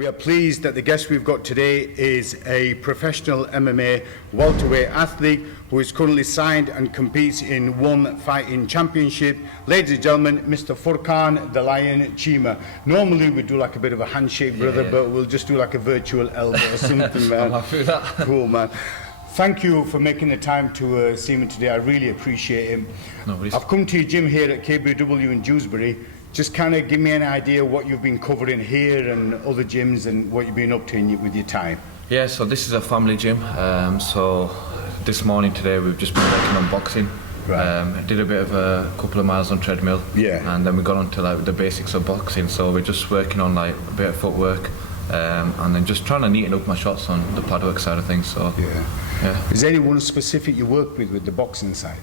We are pleased that the guest we've got today is a professional MMA welterweight athlete who is currently signed and competes in one fighting championship. Ladies and gentlemen, Mr. Furqan, the Lion Cheema. Normally we do like a bit of a handshake, brother, but we'll just do like a virtual elbow or something, man. I'm happy with that. Cool, man. Thank you for making the time to see me today. I really appreciate it. No worries. I've come to your gym here at KBW in Dewsbury. Just kind of give me an idea what you've been covering here and other gyms and what you've been up to with your time. Yeah, so this is a family gym. So this morning today we've just been working on boxing. Right. Did a bit of a couple of miles on treadmill. Yeah. And then we got on to like the basics of boxing. So we're just working on like a bit of footwork. And then just trying to neaten up my shots on the pad work side of things. So yeah. Is there anyone specific you work with the boxing side?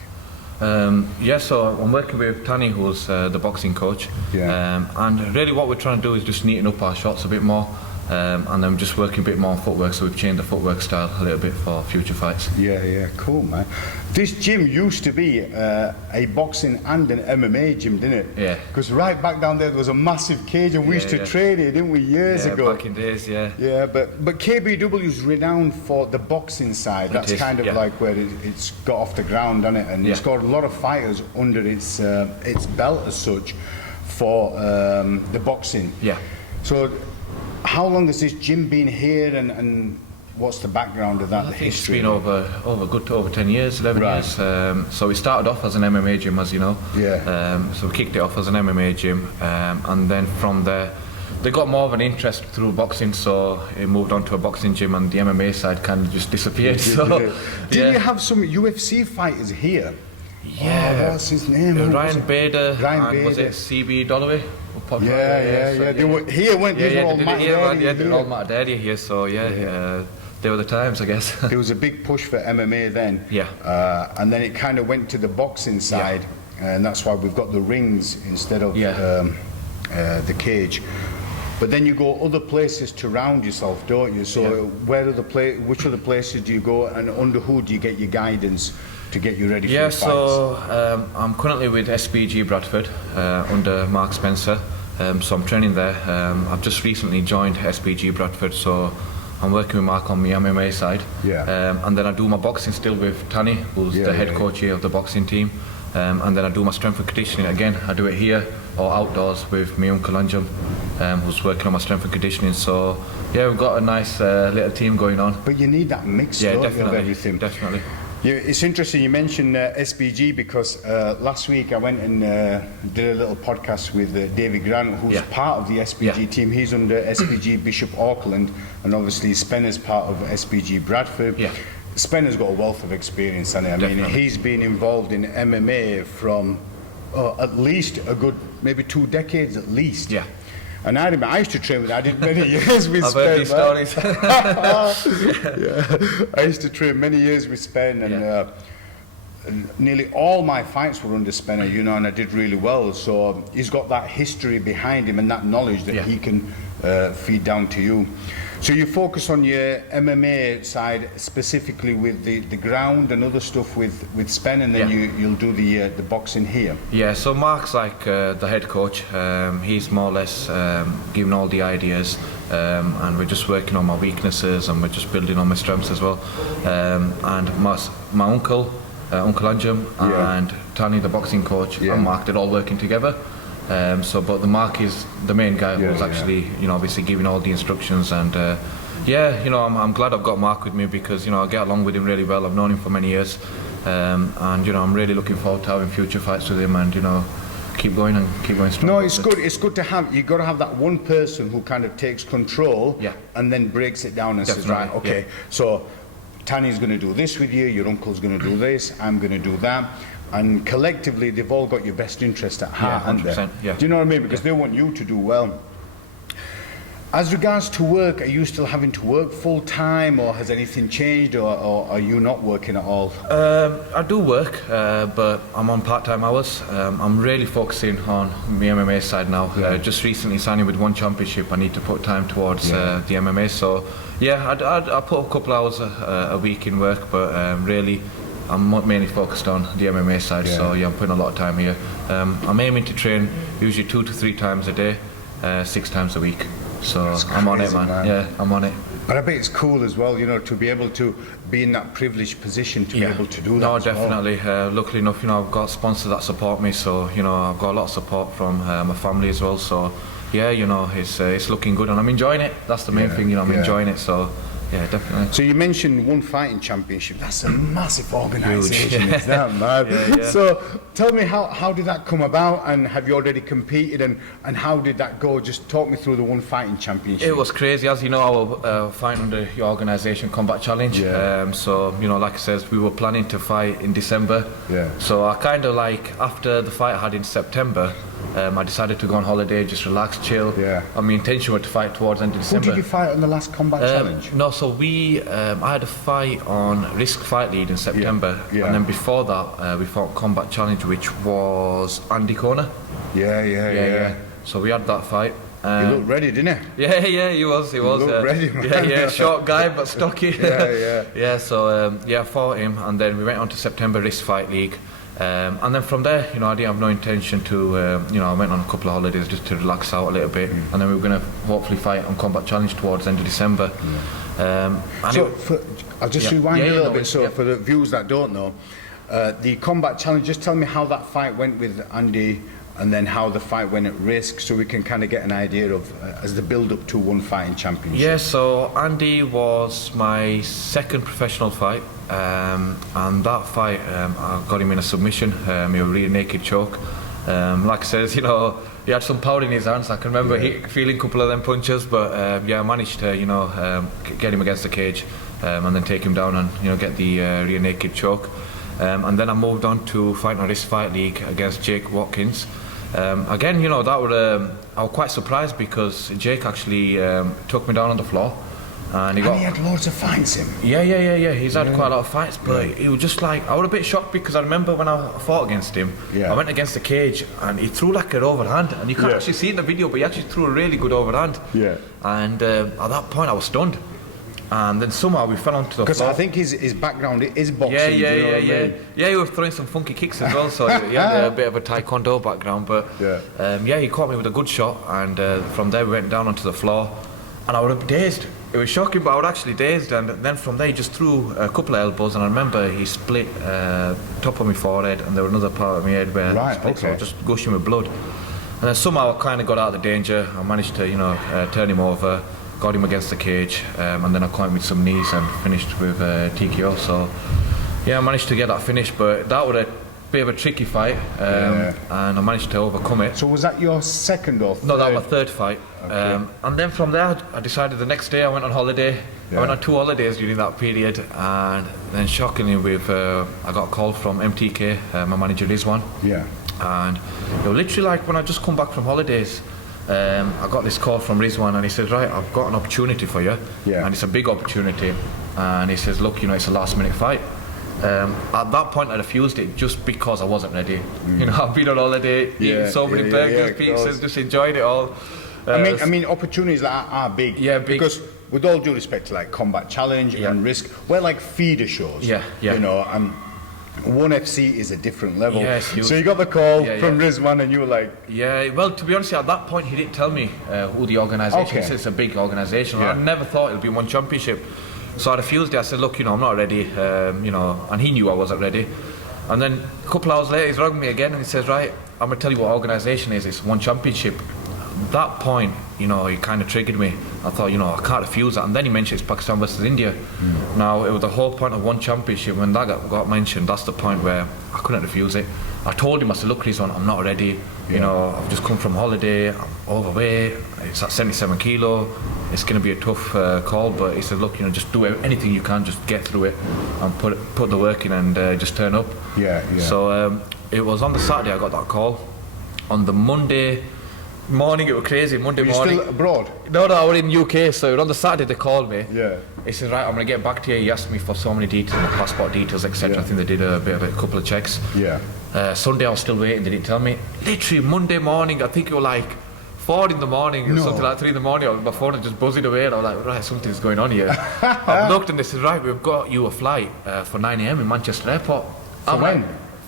Yeah, so I'm working with Tani, who's the boxing coach. Yeah. And really what we're trying to do is just neaten up our shots a bit more. And then just working a bit more on footwork, so we've changed the footwork style a little bit for future fights. Yeah, cool, man. This gym used to be a boxing and an MMA gym, didn't it? Yeah. Because right back down there was a massive cage and we used to train it, didn't we, years ago? Back in days, yeah. Yeah, but KBW is renowned for the boxing side. That's kind of like where it's got off the ground, hasn't it? And it's got a lot of fighters under its belt as such for the boxing. Yeah. So how long has this gym been here and what's the background of that, I the think history? It's been over 10 years, 11 Right. years. So we started off as an MMA gym, as you know. Yeah. So we kicked it off as an MMA gym, and then from there, they got more of an interest through boxing, so it moved on to a boxing gym, and the MMA side kind of just disappeared. Did you have some UFC fighters here? Yeah. Oh, what's his name? Ryan Bader. Was it Bader. CB Dolloway? Yeah. They were here, weren't they? They're all Matt Daddy here, so they were the times, I guess. There was a big push for MMA then. Yeah. And then it kind of went to the boxing side, and that's why we've got the rings instead of the cage. But then you go other places to round yourself, don't you? So which other places do you go, and under who do you get your guidance to get you ready for the fights? So I'm currently with SBG Bradford under Mark Spencer. So I'm training there. I've just recently joined SBG Bradford, so I'm working with Mark on the MMA side. Yeah. And then I do my boxing still with Tani, who's the head coach here of the boxing team. And then I do my strength and conditioning again. I do it here or outdoors with my uncle Anjum, who's working on my strength and conditioning. So yeah, we've got a nice little team going on. But you need that mix of everything. Definitely. Yeah, it's interesting you mentioned SBG because last week I went and did a little podcast with David Grant, who's part of the SBG team. He's under SBG Bishop Auckland, and obviously Spenner's part of SBG Bradford. Yeah. Spenner's got a wealth of experience, and I mean he's been involved in MMA from at least a good maybe 2 decades at least. Yeah. And I remember I used to train with. I did many years with I've Spen. heard these stories. I used to train many years with Spen, and nearly all my fights were under Spenner, and I did really well. So he's got that history behind him and that knowledge that he can feed down to you. So you focus on your MMA side specifically with the ground and other stuff with Spen, and then you'll do the boxing here. Yeah, so Mark's like the head coach. He's more or less giving all the ideas, and we're just working on my weaknesses, and we're just building on my strengths as well. And my uncle Anjum, and Tani, the boxing coach, and Mark, they're all working together. But the Mark is the main guy who's actually, obviously giving all the instructions, and I'm glad I've got Mark with me because, I get along with him really well. I've known him for many years, and I'm really looking forward to having future fights with him, and keep going strong. No, it's good. It's good to have. You got to have that one person who kind of takes control, and then breaks it down and says, right, okay, so Tani's going to do this with you. Your uncle's going to do this. I'm going to do that. And collectively, they've all got your best interest at heart, haven't they? Do you know what I mean? Because they want you to do well. As regards to work, are you still having to work full time, or has anything changed, or are you not working at all? I do work, but I'm on part-time hours. I'm really focusing on the MMA side now. Just recently signing with one championship, I need to put time towards the MMA. So I put a couple hours a week in work, but really I'm mainly focused on the MMA side, so I'm putting a lot of time here. I'm aiming to train usually 2 to 3 times a day, 6 times a week. So That's I'm on it, crazy, man. Yeah, I'm on it. But I bet it's cool as well, you know, to be able to be in that privileged position to be able to do that. No, as well. definitely. Luckily enough, you know, I've got sponsors that support me, so you know, I've got a lot of support from my family as well. So yeah, you know, it's looking good, and I'm enjoying it. That's the main thing, you know, I'm enjoying it. So yeah, definitely. So you mentioned one fighting championship. That's a massive organisation, Huge. is that, man? Yeah. So tell me, how did that come about, and have you already competed, and how did that go? Just talk me through the one fighting championship. It was crazy. As you know, I was fighting under your organisation, Combat Challenge. Yeah. So, you know, like I said, we were planning to fight in December. Yeah. So I kind of like, after the fight I had in September, I decided to go on holiday, just relax, chill. Yeah. And my intention was to fight towards the end of Who December. did you fight on the last Combat Challenge? No, so I had a fight on Risk Fight Lead in September, Yeah. and then before that we fought Combat Challenge, which was Andy Corner. Yeah. So we had that fight. You looked ready, didn't you? Yeah, he was. looked ready, man. Yeah, short guy but stocky. Yeah. Yeah, so I fought him, and then we went on to September Risk Fight League. And then from there, you know, I didn't have no intention to, you know, I went on a couple of holidays just to relax out a little bit, and then we were going to hopefully fight on Combat Challenge towards the end of December. I'll just rewind a little bit. For the viewers that don't know, the Combat Challenge, just tell me how that fight went with Andy, and then how the fight went at Risk, so we can kind of get an idea of as the build-up to one fighting championship. Yeah, so Andy was my second professional fight, and that fight I got him in a submission, a rear naked choke. Like I said, you know, he had some power in his hands. I can remember feeling a couple of them punches, but I managed to, you know, get him against the cage, and then take him down and, you know, get the rear naked choke. And then I moved on to fighting on Risk Fight League against Jake Watkins. Again, you know, that would I was quite surprised because Jake actually took me down on the floor, and he had loads of fights, him. Yeah. He's had quite a lot of fights, but he was just like, I was a bit shocked because I remember when I fought against him, I went against the cage and he threw like an overhand, and you can't actually see in the video, but he actually threw a really good overhand. Yeah. And at that point I was stunned. And then somehow we fell onto the floor. Because I think his background is boxing. Yeah. He was throwing some funky kicks as well, so he had a bit of a taekwondo background. But he caught me with a good shot, and from there we went down onto the floor, and I was dazed. It was shocking, but I was actually dazed. And then from there he just threw a couple of elbows, and I remember he split top of my forehead, and there was another part of my head where he split, so I was just gushing with blood. And then somehow I kind of got out of the danger. I managed to, you know, turn him over, got him against the cage, and then I caught him with some knees and finished with TKO. So I managed to get that finish, but that was a bit of a tricky fight, and I managed to overcome it. So was that your second or third? No, that was my third fight. And then from there I decided the next day I went on holiday. I went on 2 holidays during that period, and then shockingly I got a call from MTK, my manager Rizwan. And it was literally like when I just come back from holidays, I got this call from Rizwan, and he said, right, I've got an opportunity for you, and it's a big opportunity, and he says, look, you know, it's a last minute fight. At that point I refused it just because I wasn't ready. You know, I've been on holiday, eating so many burgers, pizzas, just enjoyed it all. I mean opportunities like are big. Yeah, big. Because with all due respect to like Combat Challenge and Risk, we're like feeder shows. You know, and One FC is a different level. So you got the call from Rizwan, and you were like... Yeah, well, to be honest, at that point, he didn't tell me who the organisation is. It's a big organisation. I never thought it would be one championship. So I refused it. I said, look, you know, I'm not ready, you know, and he knew I wasn't ready. And then a couple hours later, he's rang me again, and he says, right, I'm going to tell you what organisation it is. It's one championship. At that point, you know, it kind of triggered me. I thought, you know, I can't refuse that. And then he mentioned it's Pakistan versus India. Now, it was the whole point of one championship. When that got mentioned, that's the point where I couldn't refuse it. I told him, I said, look, Rizwan, I'm not ready. You know, I've just come from holiday, I'm overweight, it's at 77 kilo. It's going to be a tough call, but he said, look, you know, just do anything you can, just get through it and put the work in and just turn up. So it was on the Saturday I got that call. On the Monday morning, it was crazy. Monday morning. Were you still abroad? No, I was in UK. So on the Saturday they called me. He said, right, I'm going to get back to you. He asked me for so many details, my passport details, etc. I think they did a couple of checks. Sunday I was still waiting. They didn't tell me. Literally Monday morning, I think it was like 4 in the morning, or something like 3 in the morning. My phone was just buzzing away, and I was like, right, something's going on here. I looked, and they said, right, we've got you a flight for 9 a.m. in Manchester Airport. When? Like,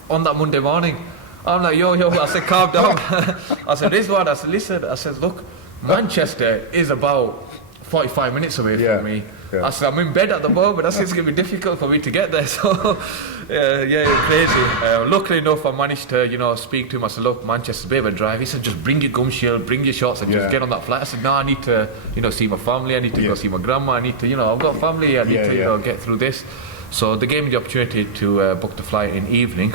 on that Monday morning. I'm like, yo, I said, calm down. I said, Rizwan, I said, listen, I said, look, Manchester is about 45 minutes away from me. Yeah. I said, I'm in bed at the moment. That's it's going to be difficult for me to get there. So, crazy. Luckily enough, I managed to, speak to him. I said, look, Manchester's a bit of a drive. He said, just bring your gum shield, bring your shots, and just get on that flight. I said, no, I need to, see my family. I need to go see my grandma. I need to, I've got family. I need to, get through this. So they gave me the opportunity to book the flight in evening.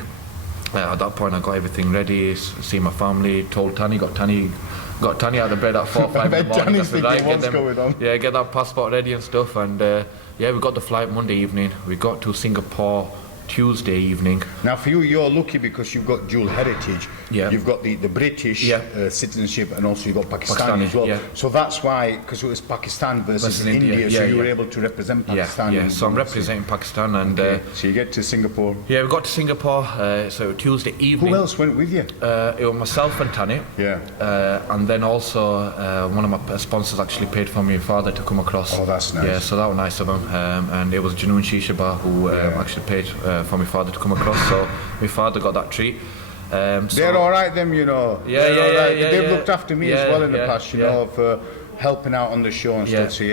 At that point, I got everything ready, see my family, told Tani, got Tani out of bed at 4 or 5 in the morning. I said, right, get that passport ready and stuff. And we got the flight Monday evening. We got to Singapore Tuesday evening. Now for you, you're lucky because you've got dual heritage. Yeah. You've got the British citizenship, and also you've got Pakistani as well. Yeah. So that's why, because it was Pakistan versus India, so you were able to represent Pakistan. Yeah, so I'm representing Pakistan. And so you get to Singapore. Yeah, we got to Singapore, so Tuesday evening. Who else went with you? It was myself and Tani. Yeah. And then also one of my sponsors actually paid for my father to come across. Oh, that's nice. Yeah, so that was nice of him. And it was Junoon Shisha Bar who actually paid for my father to come across. So my father got that treat. They're all right, them, They've looked after me as well in the past, for helping out on the show and stuff. So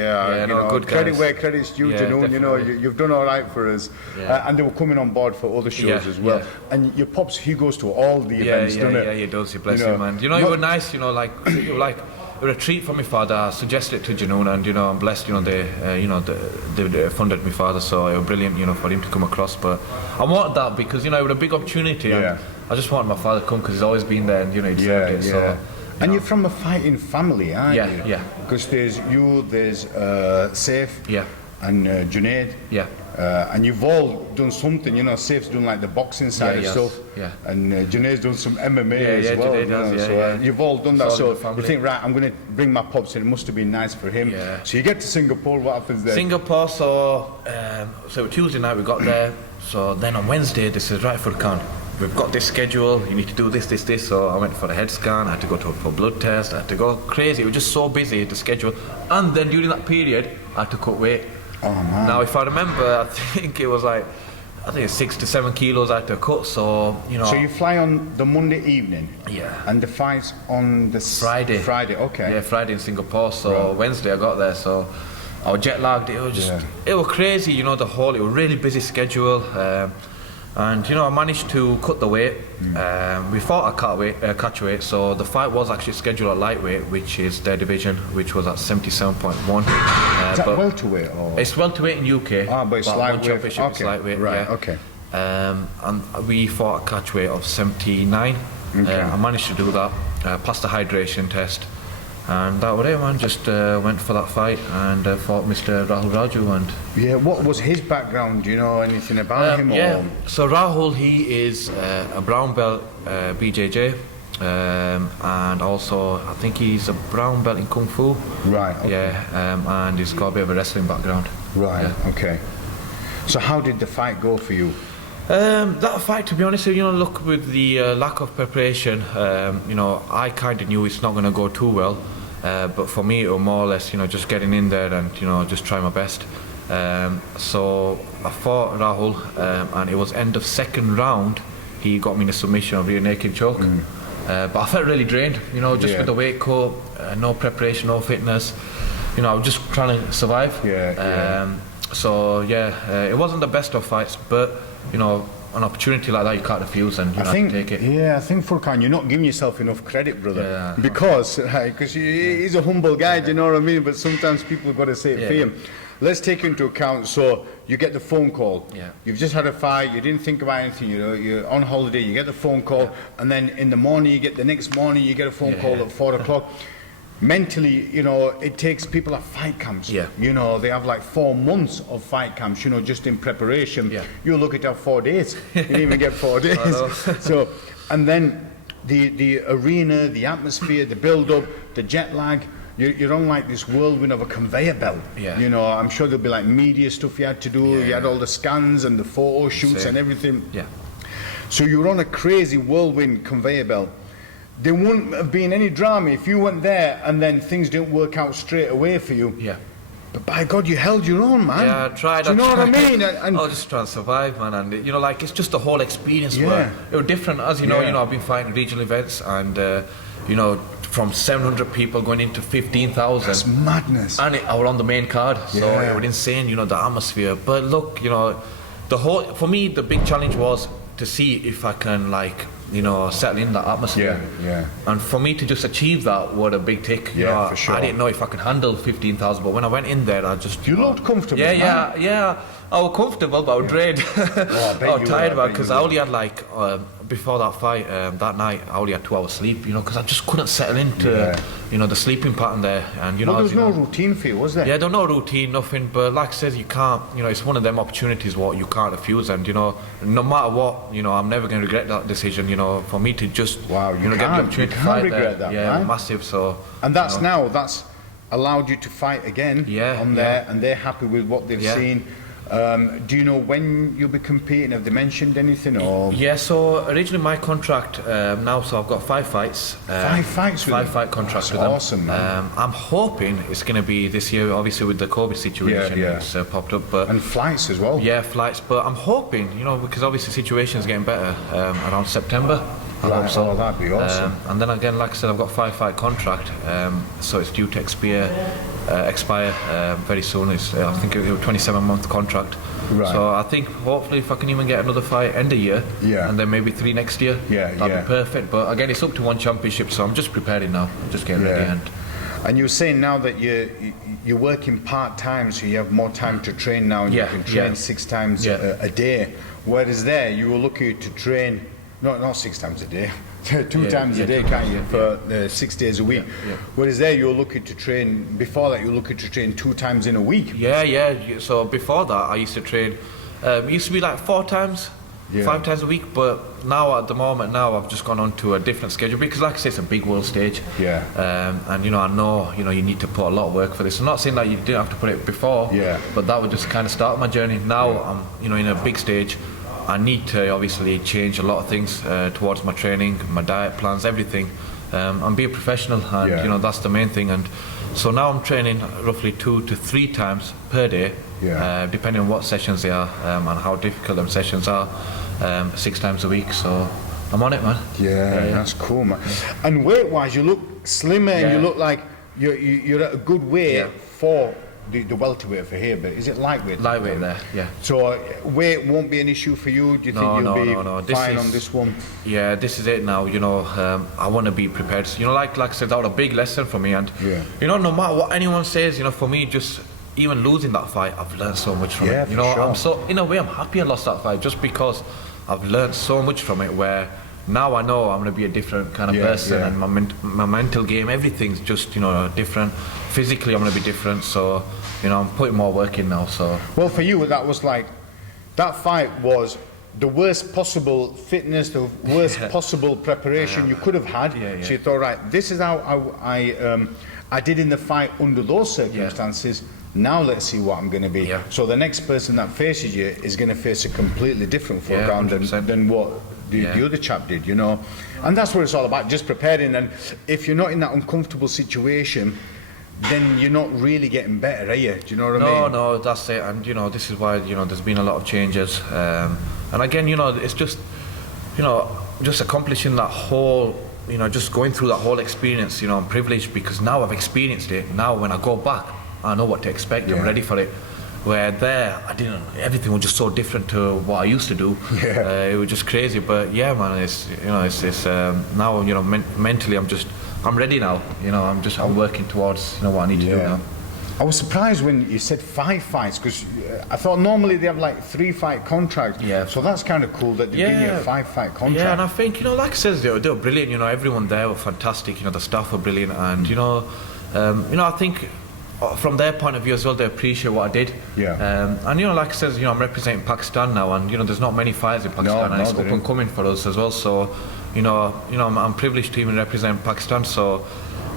good credit guys. where credit's due, Junoon. You've done all right for us. And they were coming on board for other shows as well. And your pops, he goes to all the events, doesn't it? Yeah, he does. He bless him, man. You were nice. It was a treat for my father. I suggested it to Junoon, and I'm blessed. They funded my father, so it was brilliant. For him to come across. But I wanted that because it was a big opportunity. And I just wanted my father to come because he's always been there, and he deserved it. So, and you're from a fighting family, aren't you? Yeah. Because there's you, there's Saif, and Junaid. Yeah. And you've all done something, Saif's done like the boxing side of stuff, and Junaid's done some MMA as well. Does, you've all done that, so you think, right, I'm going to bring my pops in, it must have been nice for him. So you get to Singapore, what happens there? Singapore, so Tuesday night we got there, so then on Wednesday they said, right, Furqan, we've got this schedule, you need to do this. So I went for a head scan, I had to go for a blood test, I had to go crazy, it was just so busy, the schedule. And then during that period, I had to cut weight. Oh, man. Now, if I remember, I think it was 6 to 7 kilos I had to cut, so, So you fly on the Monday evening? Yeah. And the fight's on the Friday. Friday, okay. Yeah, Friday in Singapore, so Wednesday I got there, so I was jet lagged, it was just, it was crazy, it was a really busy schedule. And I managed to cut the weight. We fought at catch weight, so the fight was actually scheduled at lightweight, which is their division, which was at 77.1. Is that welterweight or? It's welterweight in UK. But it's lightweight. Championship is lightweight. Right. Okay. And we fought at catch weight of 79. I managed to do that. Passed the hydration test. And that was it, man. Just went for that fight and fought Mr. Rahul Raju. And what was his background? Do you know anything about him? Or? So Rahul, he is a brown belt BJJ, and also I think he's a brown belt in Kung Fu. Right. Okay. Yeah, and he's got a bit of a wrestling background. Right. Yeah. Okay. So how did the fight go for you? That fight, to be honest, look, with the lack of preparation, I kind of knew it's not going to go too well. But for me, it was more or less, just getting in there and, just try my best. So I fought Rahul, and it was end of second round. He got me in a submission of rear naked choke. But I felt really drained, just with the weight cut, no preparation, no fitness. I was just trying to survive. So it wasn't the best of fights, but an opportunity like that you can't refuse, and you have to take it. Yeah, I think Furqan, you're not giving yourself enough credit, brother. Because he's a humble guy, do you know what I mean? But sometimes people have got to say it for him. Let's take into account, so you get the phone call. You've just had a fight, you didn't think about anything, you're on holiday, you get the phone call, and then in the morning, the next morning, you get a phone call at 4 o'clock. Mentally, it takes people at fight camps. They have like 4 months of fight camps, just in preparation. You look at 4 days. You didn't even get 4 days. So, and then the arena, the atmosphere, the build-up, the jet lag. You're on like this whirlwind of a conveyor belt. I'm sure there'll be like media stuff you had to do. You had all the scans and the photo shoots and everything. So you're on a crazy whirlwind conveyor belt. There wouldn't have been any drama if you went there and then things didn't work out straight away for you. But by God, you held your own, man. Yeah, I tried. Do you know what I mean? I was just trying to survive, man. And it's just the whole experience. It was different, as you know. I've been fighting regional events, and from 700 people going into 15,000. That's madness. And I was on the main card, so it was insane, you know, the atmosphere. But look, you know, for me, the big challenge was to see if I can, like, you know, settle in that atmosphere. And for me to just achieve that was a big tick. You know, for sure. I didn't know if I could handle 15,000, but when I went in there, I just... You looked comfortable, Yeah. I was comfortable, but I was drained. I was tired, because I only had, like, before that fight, that night, I only had 2 hours sleep, you know, because I just couldn't settle into, you know, the sleeping pattern there. And, you know, there was no routine for you, was there? Yeah, there's no routine, nothing, but like I said, you can't, you know, it's one of them opportunities what you can't refuse, and, you know, no matter what, you know, I'm never going to regret that decision, you know, for me to just, you know, get the opportunity to fight there. That, massive, so... And that's that's allowed you to fight again on there, and they're happy with what they've seen. Do you know when you'll be competing? Have they mentioned anything? Or? Yeah, so originally my contract now, so I've got 5 fights. 5 fights with them? 5-fight contract That's with them. awesome, man. I'm hoping it's going to be this year, obviously with the COVID situation it's popped up. But and flights as well? Yeah, flights, but I'm hoping, you know, because obviously the situation is getting better around September. I hope so. Oh, that'd be awesome. And then again, like I said, I've got a 5-fight contract, so it's due to expire very soon. It's, I think it was a 27-month contract. So I think hopefully if I can even get another fight end of year, and then maybe 3 next year, that'd be perfect. But again, it's up to 1 championship, so I'm just preparing now, just getting ready. And you're saying now that you're working part-time, so you have more time to train now, and you can train 6 times a day. Whereas there, you were lucky to train, not 6 times a day, 2 times a day, can't you, for 6 days a week. Whereas there, you're looking to train, before that, you're looking to train 2 times in a week. So before that, I used to train, it used to be like 4 times, 5 times a week, but now at the moment, I've just gone on to a different schedule, because like I say, it's a big world stage. And, you know, I know, you know, you need to put a lot of work for this. I'm not saying that you didn't have to put it before, but that would just kind of start my journey. Now I'm, you know, in a big stage. I need to obviously change a lot of things towards my training, my diet plans, everything, and be a professional, and you know, that's the main thing. And so now I'm training roughly 2 to 3 times per day, depending on what sessions they are and how difficult them sessions are, 6 times a week. So I'm on it, man. That's cool, man. And weight-wise, you look slimmer, and you look like you're at a good weight for the welterweight for here, but is it lightweight? Lightweight there, So weight won't be an issue for you? Do you think you'll be fine on this one? Yeah, this is it now, you know, I want to be prepared. You know, like I said, that was a big lesson for me, and you know, no matter what anyone says, you know, for me, just even losing that fight, I've learned so much from it. You know, I'm so, in a way, I'm happy I lost that fight, just because I've learned so much from it, where now I know I'm going to be a different kind of person, and my mental game, everything's just, you know, different. Physically, I'm going to be different, so, you know, I'm putting more work in now, so... Well, for you, that was like, that fight was the worst possible fitness, the worst possible preparation you could have had. So you thought, right, this is how I did in the fight under those circumstances. Now let's see what I'm going to be. So the next person that faces you is going to face a completely different Furqan than what the other chap did, you know. And that's what it's all about, just preparing. And if you're not in that uncomfortable situation, then you're not really getting better, are you? Do you know what I mean? No, that's it. And, you know, this is why, you know, there's been a lot of changes. And again, you know, it's just, you know, just accomplishing that whole, you know, just going through that whole experience. You know, I'm privileged because now I've experienced it. Now when I go back, I know what to expect. I'm ready for it. Where there, I didn't. Everything was just so different to what I used to do. It was just crazy. But yeah, man, it's, you know, it's now, you know, mentally, I'm ready now. You know, I'm working towards, you know, what I need to do now. I was surprised when you said 5 fights, because I thought normally they have like 3-fight contracts. So that's kind of cool that they give you a 5-fight contract. Yeah, and I think, you know, like I said, they were brilliant. You know, everyone there were fantastic. You know, the staff were brilliant, and you know, I think from their point of view as well, they appreciate what I did. And you know, like I said, you know, I'm representing Pakistan now, and you know, there's not many fighters in Pakistan, and it's up and coming for us as well. So, you know, I'm privileged to even represent Pakistan. So,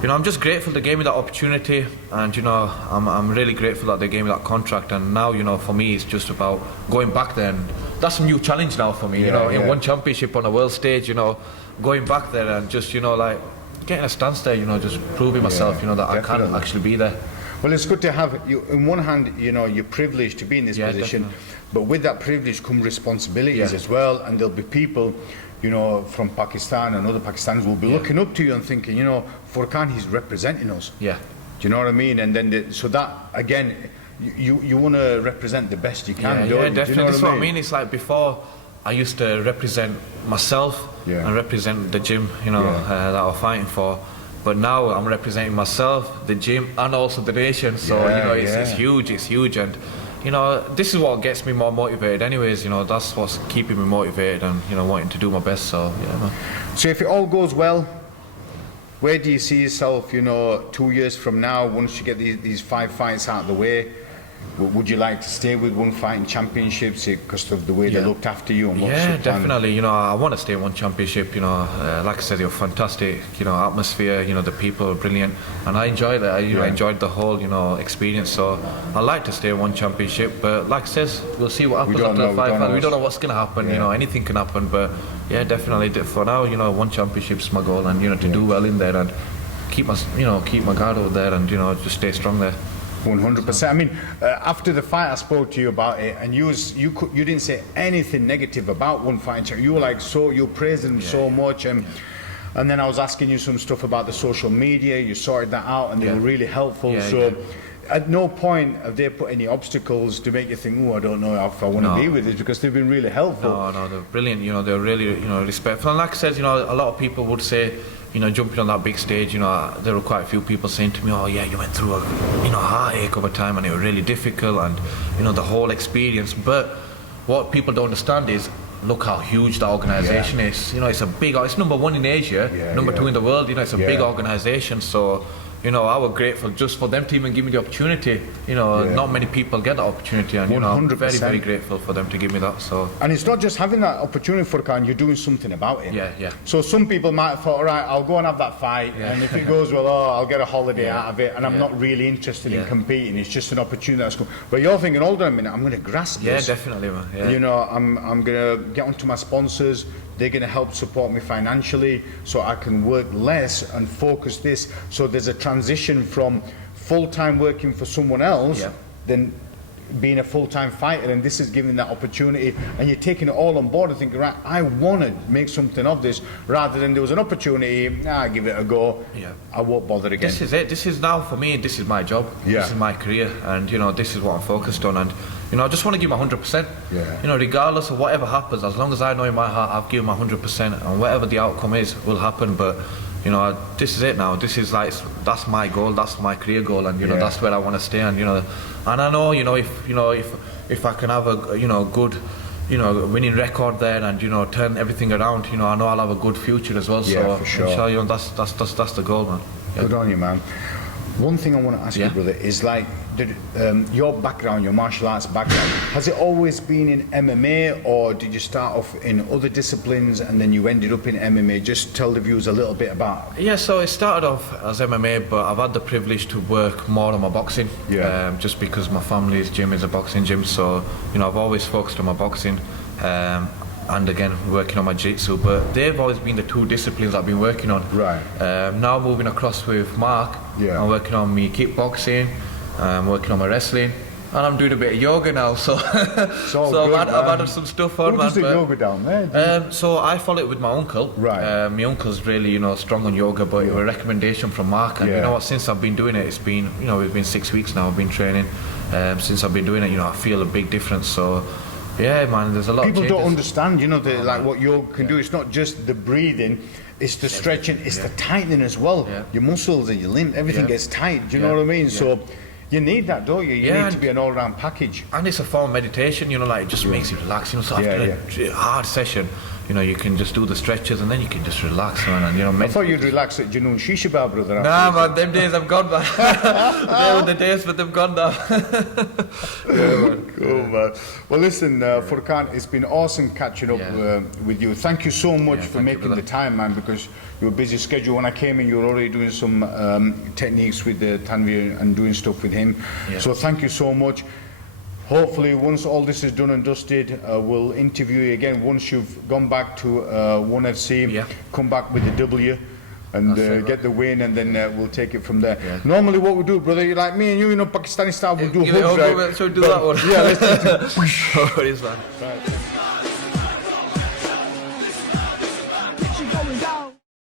you know, I'm just grateful they gave me that opportunity, and you know, I'm really grateful that they gave me that contract. And now, you know, for me, it's just about going back there, and that's a new challenge now for me. You know, in 1 championship on a world stage, you know, going back there and just, you know, like getting a stance there, you know, just proving myself, you know, that I can actually be there. Well, it's good to have you. On one hand, you know, you're privileged to be in this position, but with that privilege come responsibilities as well, and there'll be people you know, from Pakistan and other Pakistanis will be looking up to you and thinking, you know, Furqan, he's representing us. Yeah. Do you know what I mean? And then, so that, again, you want to represent the best you can, don't you? Yeah, definitely. Do you know That's what I mean. It's like before, I used to represent myself and represent the gym, you know, that I was fighting for. But now I'm representing myself, the gym, and also the nation. So, you know, it's huge. And, you know, this is what gets me more motivated anyways. You know, that's what's keeping me motivated and, you know, wanting to do my best. So, yeah, man. So if it all goes well, where do you see yourself, you know, 2 years from now, once you get these 5 fights out of the way? Would you like to stay with One Fighting Championships because of the way they looked after you? And yeah, definitely. You know, I want to stay in One Championship. You know, like I said, you're fantastic. You know, atmosphere. You know, the people are brilliant, and I enjoyed it. I enjoyed the whole, you know, experience. So I like to stay in One Championship. But like I says, we'll see what happens after the 5 fights. We don't know what's going to happen. You know, anything can happen. But yeah, definitely. For now, you know, One Championship's my goal, and you know, to do well in there and keep my guard over there, and you know, just stay strong there. 100%. I mean, after the fight, I spoke to you about it, and you didn't say anything negative about One Fighting Champion. You were like, you praised them so much, and then I was asking you some stuff about the social media. You sorted that out, and they were really helpful. At no point have they put any obstacles to make you think, oh, I don't know if I want to be with this, because they've been really helpful. No, they're brilliant. You know, they're really, you know, respectful. And like I said, you know, a lot of people would say, you know, jumping on that big stage, you know, there were quite a few people saying to me, oh yeah, you went through a, you know, heartache over time, and it was really difficult, and you know, the whole experience. But what people don't understand is, look how huge the organisation is. You know, it's it's number 1 in Asia, number 2 in the world. You know, it's a big organisation. So, you know, I was grateful just for them to even give me the opportunity. You know, not many people get that opportunity, and you know, I'm very, very grateful for them to give me that. So, and it's not just having that opportunity, Furqan, you're doing something about it. Yeah. So some people might have thought, all right, I'll go and have that fight, and if it goes well, I'll get a holiday out of it, and I'm not really interested in competing. It's just an opportunity that's cool. But you're thinking, hold on a minute, I'm going to grasp this. Yeah, definitely, man. Yeah. You know, I'm going to get onto my sponsors. They're going to help support me financially, so I can work less and focus this. So there's a transition from full-time working for someone else, then being a full-time fighter, and this is giving that opportunity, and you're taking it all on board and thinking, right, I want to make something of this, rather than there was an opportunity, give it a go, I won't bother again. This is it. This is now, for me, this is my job, this is my career, and you know, this is what I'm focused on, and you know, I just want to give my 100%. You know, regardless of whatever happens, as long as I know in my heart I've given my 100%, and whatever the outcome is will happen. But you know, this is it now. This is like, that's my goal, that's my career goal, and you know, that's where I want to stay. And you know, and I know, if I can have a, you know, good, you know, winning record there, and you know, turn everything around, you know, I know I'll have a good future as well. So for sure. Inshallah, you know, that's the goal, man. Good on you, man. One thing I want to ask you, brother, is like, your background, your martial arts background, has it always been in MMA, or did you start off in other disciplines and then you ended up in MMA? Just tell the viewers a little bit about. Yeah, so it started off as MMA, but I've had the privilege to work more on my boxing. Just because my family's gym is a boxing gym, so you know, I've always focused on my boxing. And again, working on my jiu-jitsu, but they've always been the 2 disciplines I've been working on. Now moving across with Mark, I'm working on me kickboxing, I'm working on my wrestling, and I'm doing a bit of yoga now. So, I've added some stuff on. Who does the yoga down there? So I follow it with my uncle. My uncle's really, you know, strong on yoga, but it was a recommendation from Mark, and you know what? Since I've been doing it, it's been, you know, it's been 6 weeks now. I've been training. Since I've been doing it, you know, I feel a big difference. So. Yeah, man, there's a lot of changes. People don't understand, you know, like what yoga can do. It's not just the breathing, it's the stretching, it's the tightening as well. Your muscles and your limbs, everything gets tight, do you know what I mean? So you need that, don't you? You need to be an all-round package. And it's a form of meditation, you know, like it just makes you relax, you know, so after a hard session, you know, you can just do the stretches and then you can just relax, man, and you know. I thought you'd relax at Junoon Shisha Bar, brother. Nah, man, them days have gone, man. They were the days, but they've gone now. Cool, man. Well, listen, Furqan, it's been awesome catching up with you. Thank you so much for making the time, man, because you were a busy schedule. When I came in, you were already doing some techniques with Tanvir and doing stuff with him. So thank you so much. Hopefully, once all this is done and dusted, we'll interview you again once you've gone back to 1FC, come back with the W, and get the win, and then we'll take it from there. Normally, what we do, brother, you like me and you know, Pakistani style, we'll do hooks, right? So we do that one. Yeah, let's do it. Oh, it is, man. Right.